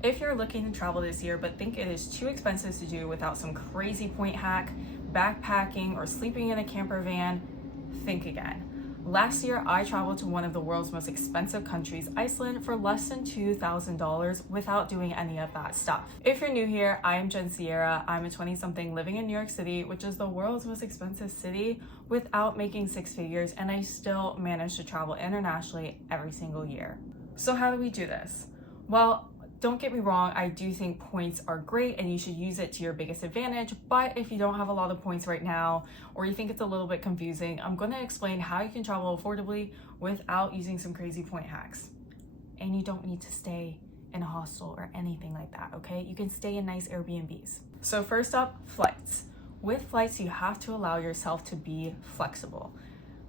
If you're looking to travel this year but think it is too expensive to do without some crazy point hack, backpacking, or sleeping in a camper van, think again. Last year, I traveled to one of the world's most expensive countries, Iceland, for less than $2,000 without doing any of that stuff. If you're new here, I am Jen Sierra. I'm a 20-something living in New York City, which is the world's most expensive city, without making six figures, and I still manage to travel internationally every single year. So how do we do this? Well, don't get me wrong, I do think points are great and you should use it to your biggest advantage, but if you don't have a lot of points right now, or you think it's a little bit confusing, I'm going to explain how you can travel affordably without using some crazy point hacks. And you don't need to stay in a hostel or anything like that, okay? You can stay in nice Airbnbs. So first up, flights. With flights, you have to allow yourself to be flexible.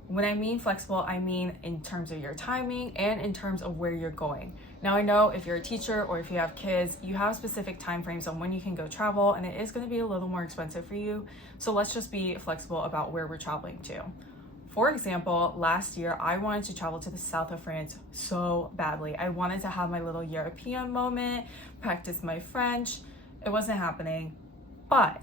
When I mean flexible, I mean in terms of your timing and in terms of where you're going. Now, I know if you're a teacher or if you have kids, you have specific time frames on when you can go travel, and it is going to be a little more expensive for you. So let's just be flexible about where we're traveling to. For example, last year, I wanted to travel to the south of France so badly. I wanted to have my little European moment, practice my French. It wasn't happening, but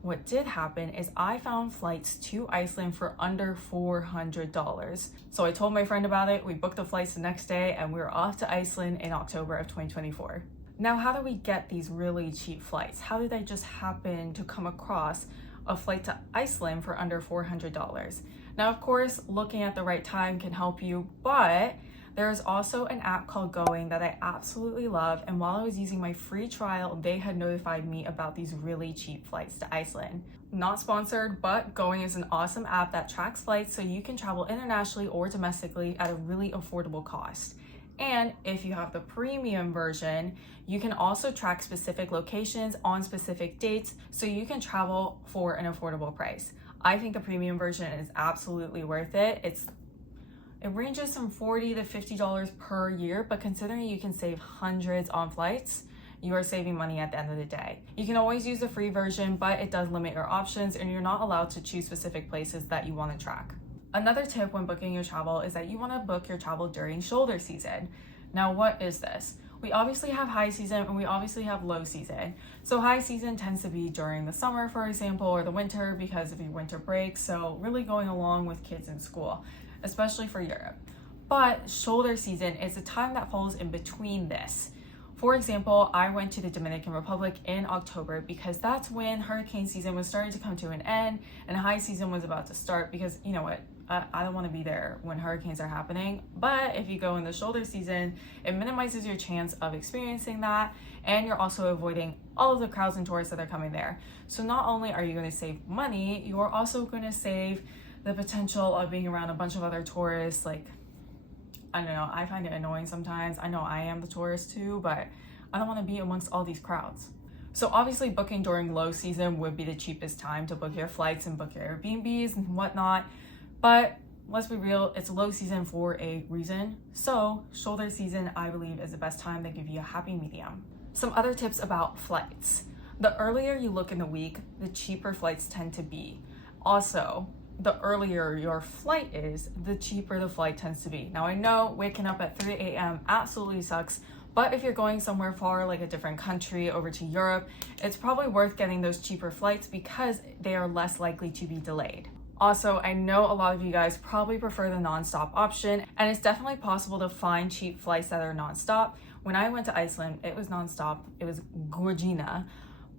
what did happen is I found flights to Iceland for under $400. So I told my friend about it, we booked the flights the next day, and we were off to Iceland in October of 2024. Now, how do we get these really cheap flights? How did I just happen to come across a flight to Iceland for under $400? Now, of course, looking at the right time can help you, but there is also an app called Going that I absolutely love, and while I was using my free trial, they had notified me about these really cheap flights to Iceland. Not sponsored, but Going is an awesome app that tracks flights so you can travel internationally or domestically at a really affordable cost. And if you have the premium version, you can also track specific locations on specific dates so you can travel for an affordable price. I think the premium version is absolutely worth it. It ranges from $40 to $50 per year, but considering you can save hundreds on flights, you are saving money at the end of the day. You can always use the free version, but it does limit your options and you're not allowed to choose specific places that you want to track. Another tip when booking your travel is that you want to book your travel during shoulder season. Now, what is this? We obviously have high season and we obviously have low season. So high season tends to be during the summer, for example, or the winter because of your winter break. So really going along with kids in school, especially for Europe. But shoulder season is a time that falls in between this. For example, I went to the Dominican Republic in October because that's when hurricane season was starting to come to an end and high season was about to start because, you know what, I don't want to be there when hurricanes are happening. But if you go in the shoulder season, it minimizes your chance of experiencing that, and you're also avoiding all of the crowds and tourists that are coming there. So not only are you going to save money, you're also going to save the potential of being around a bunch of other tourists. Like, I don't know, I find it annoying sometimes. I know I am the tourist too, but I don't want to be amongst all these crowds. So obviously booking during low season would be the cheapest time to book your flights and book your Airbnbs and whatnot. But let's be real, it's low season for a reason. So shoulder season, I believe, is the best time to give you a happy medium. Some other tips about flights. The earlier you look in the week, the cheaper flights tend to be. Also, the earlier your flight is, the cheaper the flight tends to be. Now, I know waking up at 3 a.m. absolutely sucks, but if you're going somewhere far, like a different country over to Europe, it's probably worth getting those cheaper flights because they are less likely to be delayed. Also, I know a lot of you guys probably prefer the nonstop option, and it's definitely possible to find cheap flights that are nonstop. When I went to Iceland, it was nonstop. It was gorgina,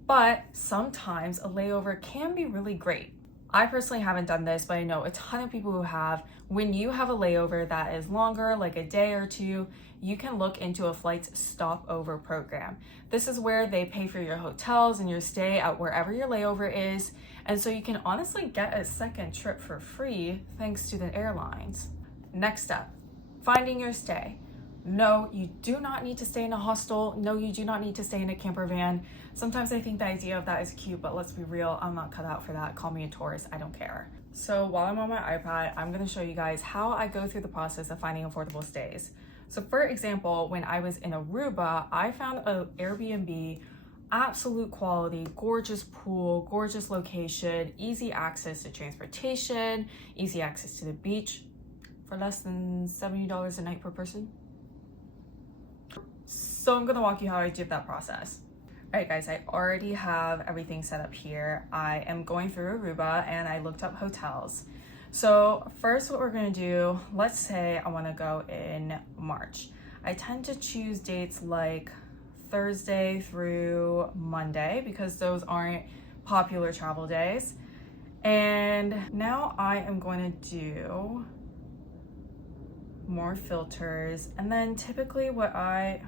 but sometimes a layover can be really great. I personally haven't done this, but I know a ton of people who have. When you have a layover that is longer, like a day or two, you can look into a flight's stopover program. This is where they pay for your hotels and your stay at wherever your layover is. And so you can honestly get a second trip for free thanks to the airlines. Next up, finding your stay. No, you do not need to stay in a hostel. No, you do not need to stay in a camper van. Sometimes I think the idea of that is cute, but let's be real, I'm not cut out for that. Call me a tourist, I don't care. So while I'm on my iPad, I'm gonna show you guys how I go through the process of finding affordable stays. So for example, when I was in Aruba, I found an Airbnb, absolute quality, gorgeous pool, gorgeous location, easy access to transportation, easy access to the beach for less than $70 a night per person. So I'm gonna walk you how I did that process. All right, guys, I already have everything set up here. I am going through Aruba and I looked up hotels. So first what we're gonna do, let's say I wanna go in March. I tend to choose dates like Thursday through Monday because those aren't popular travel days. And now I am going to do more filters. And then typically what I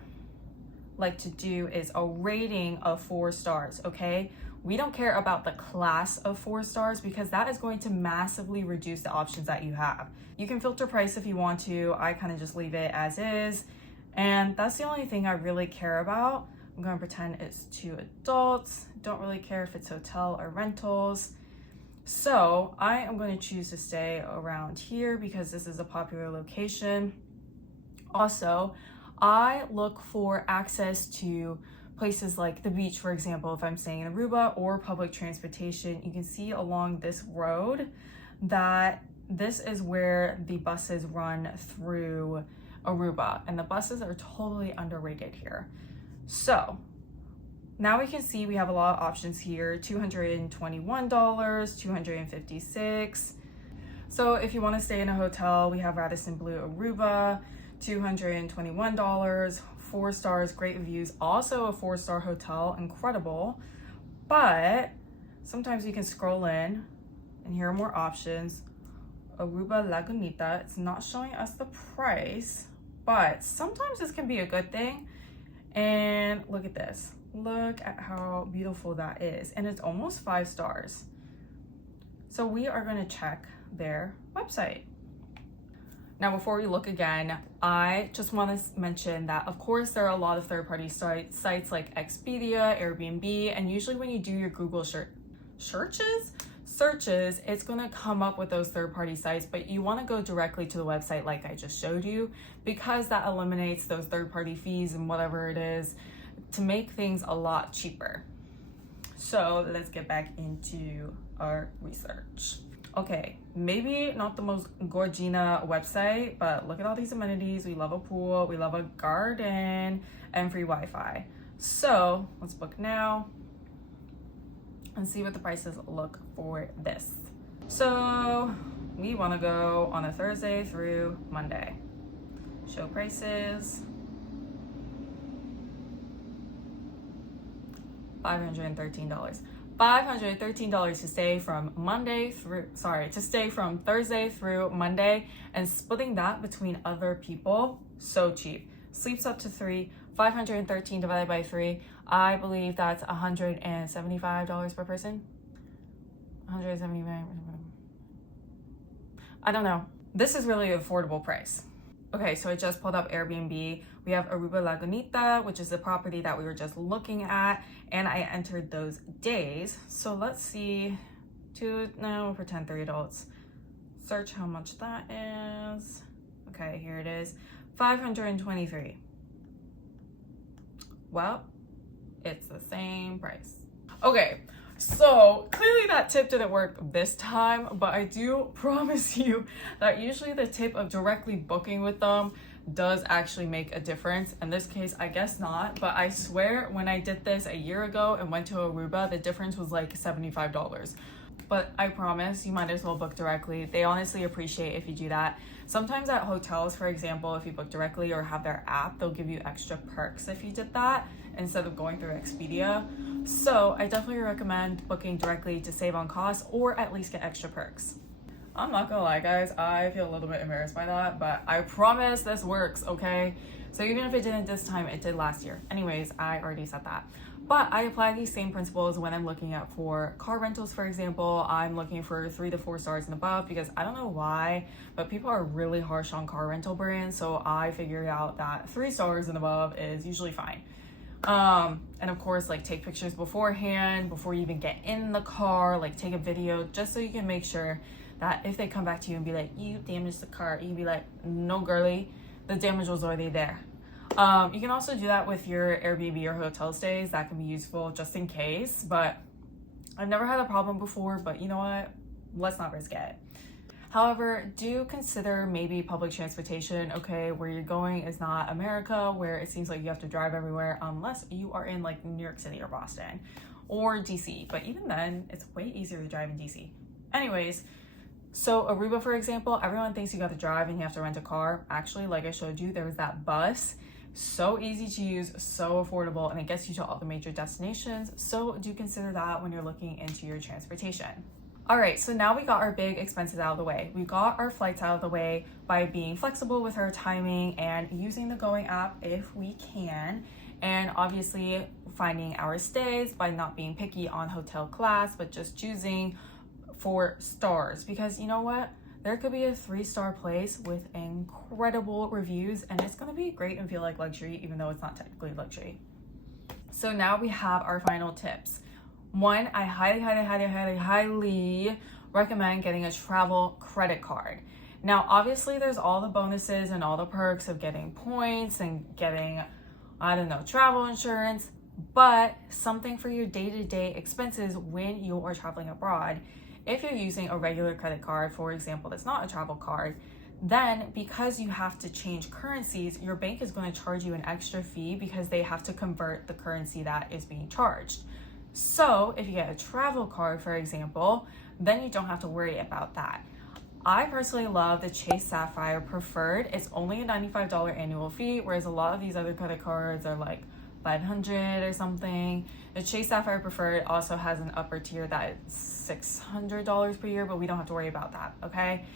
like to do is a rating of 4 stars, okay? We don't care about the class of 4 stars because that is going to massively reduce the options that you have. You can filter price if you want to. I kind of just leave it as is. And that's the only thing I really care about. I'm going to pretend it's 2 adults. Don't really care if it's hotel or rentals. So I am going to choose to stay around here because this is a popular location. Also, I look for access to places like the beach, for example, if I'm staying in Aruba, or public transportation. You can see along this road that this is where the buses run through Aruba, and the buses are totally underrated here. So now we can see we have a lot of options here, $221, $256. So if you want to stay in a hotel, we have Radisson Blu Aruba, $221, 4 stars, great reviews. Also a 4-star hotel, incredible. But sometimes you can scroll in and here are more options. Aruba Lagunita, it's not showing us the price, but sometimes this can be a good thing. And look at this. Look at how beautiful that is. And it's almost 5 stars. So we are going to check their website. Now, before we look again, I just want to mention that, of course, there are a lot of third-party sites like Expedia, Airbnb, and usually when you do your Google searches, it's going to come up with those third-party sites, but you want to go directly to the website like I just showed you, because that eliminates those third-party fees and whatever it is to make things a lot cheaper. So let's get back into our research. Okay, maybe not the most gorgina website, but look at all these amenities. We love a pool, we love a garden, and free Wi-Fi. So let's book now and see what the prices look for this. So we want to go on a Thursday through Monday. Show prices. $513. $513 to stay from Thursday through Monday, and splitting that between other people, so cheap. Sleeps up to 3, 513 divided by 3, I believe that's $175 per person. 175. I don't know. This is really an affordable price. Okay, so I just pulled up Airbnb. We have Aruba Lagunita, which is the property that we were just looking at, and I entered those days. So let's see, we'll pretend 3 adults. Search how much that is. Okay, here it is, 523. Well, it's the same price. Okay, so clearly that tip didn't work this time, but I do promise you that usually the tip of directly booking with them does actually make a difference. In this case, I guess not, but I swear when I did this a year ago and went to Aruba, the difference was like $75. But I promise you might as well book directly. They honestly appreciate if you do that. Sometimes at hotels, for example, if you book directly or have their app, they'll give you extra perks if you did that instead of going through Expedia. So I definitely recommend booking directly to save on costs or at least get extra perks. I'm not gonna lie, guys, I feel a little bit embarrassed by that, but I promise this works, okay? So even if it didn't this time, it did last year. Anyways, I already said that. But I apply these same principles when I'm looking at for car rentals, for example. I'm looking for 3 to 4 stars and above because I don't know why, but people are really harsh on car rental brands. So I figured out that 3 stars and above is usually fine. And of course, like, take pictures beforehand, before you even get in the car, like take a video just so you can make sure that if they come back to you and be like, you damaged the car, you can be like, no girly, the damage was already there. You can also do that with your Airbnb or hotel stays. That can be useful just in case, but I've never had a problem before, but you know what? Let's not risk it. However, do consider maybe public transportation, okay? Where you're going is not America, where it seems like you have to drive everywhere unless you are in like New York City or Boston or DC. But even then, it's way easier to drive in DC. Anyways, so Aruba, for example, everyone thinks you got to drive and you have to rent a car. Actually, like I showed you, there's that bus. So easy to use, so affordable, and it gets you to all the major destinations. So do consider that when you're looking into your transportation. All right, so now we got our big expenses out of the way. We got our flights out of the way by being flexible with our timing and using the Going app if we can. And obviously finding our stays by not being picky on hotel class, but just choosing 4 stars. Because you know what? There could be a 3-star place with incredible reviews and it's gonna be great and feel like luxury, even though it's not technically luxury. So now we have our final tips. 1, I highly recommend getting a travel credit card. Now, obviously there's all the bonuses and all the perks of getting points and getting, I don't know, travel insurance, but something for your day-to-day expenses when you are traveling abroad. If you're using a regular credit card, for example, that's not a travel card, then because you have to change currencies, your bank is going to charge you an extra fee because they have to convert the currency that is being charged. So if you get a travel card, for example, then you don't have to worry about that. I personally love the Chase Sapphire Preferred. It's only a $95 annual fee, whereas a lot of these other credit cards are like $500 or something. The Chase Sapphire Preferred also has an upper tier that is $600 per year, but we don't have to worry about that, okay?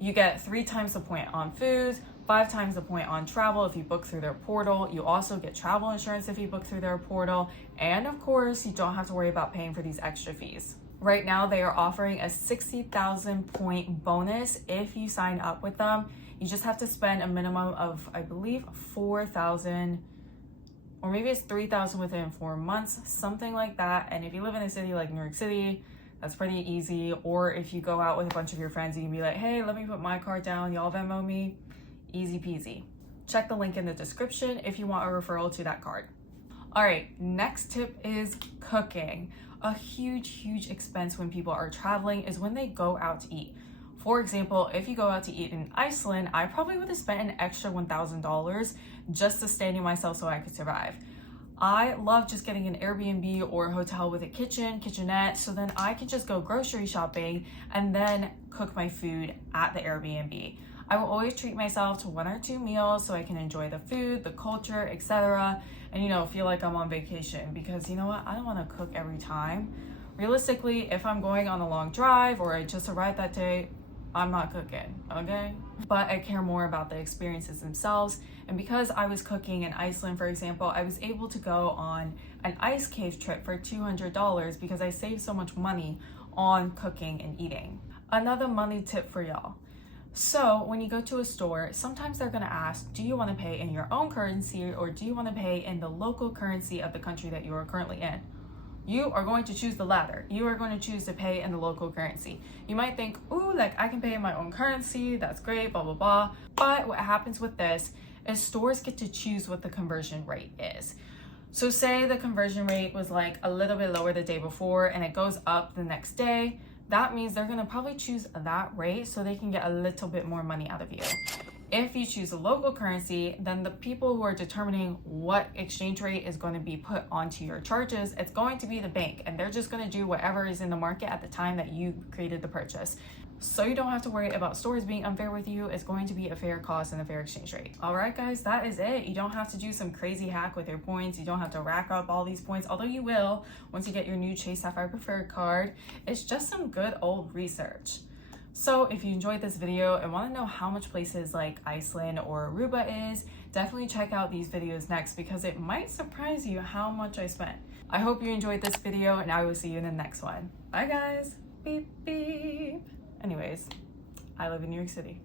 You get 3 times the point on foods, 5 times the point on travel if you book through their portal. You also get travel insurance if you book through their portal. And of course, you don't have to worry about paying for these extra fees. Right now, they are offering a 60,000 point bonus if you sign up with them. You just have to spend a minimum of, I believe, 4,000 or maybe it's 3,000 within 4 months, something like that. And if you live in a city like New York City, that's pretty easy. Or if you go out with a bunch of your friends, you can be like, hey, let me put my card down, y'all Venmo me. Easy peasy. Check the link in the description if you want a referral to that card. All right, next tip is cooking. A huge expense when people are traveling is when they go out to eat. For example, if you go out to eat in Iceland, I probably would have spent an extra $1,000 just to stay near myself so I could survive. I love just getting an Airbnb or a hotel with a kitchenette, so then I can just go grocery shopping and then cook my food at the Airbnb. I will always treat myself to 1 or 2 meals so I can enjoy the food, the culture, etc. And feel like I'm on vacation, because you know what? I don't want to cook every time. Realistically, if I'm going on a long drive or I just arrived that day, I'm not cooking, okay? But I care more about the experiences themselves. And because I was cooking in Iceland, for example, I was able to go on an ice cave trip for $200 because I saved so much money on cooking and eating. Another money tip for y'all. So when you go to a store, sometimes they're gonna ask, do you wanna pay in your own currency or do you wanna pay in the local currency of the country that you are currently in? You are going to choose the latter. You are going to choose to pay in the local currency. You might think, ooh, like I can pay in my own currency, that's great, blah, blah, blah. But what happens with this is stores get to choose what the conversion rate is. So say the conversion rate was like a little bit lower the day before and it goes up the next day. That means they're gonna probably choose that rate so they can get a little bit more money out of you. If you choose a local currency, then the people who are determining what exchange rate is going to be put onto your charges, it's going to be the bank, and they're just going to do whatever is in the market at the time that you created the purchase. So you don't have to worry about stores being unfair with you. It's going to be a fair cost and a fair exchange rate. All right, guys, that is it. You don't have to do some crazy hack with your points. You don't have to rack up all these points, although you will once you get your new Chase Sapphire Preferred card. It's just some good old research. So if you enjoyed this video and want to know how much places like Iceland or Aruba is, definitely check out these videos next because it might surprise you how much I spent. I hope you enjoyed this video and I will see you in the next one. Bye guys. Beep beep. Anyways, I live in New York City.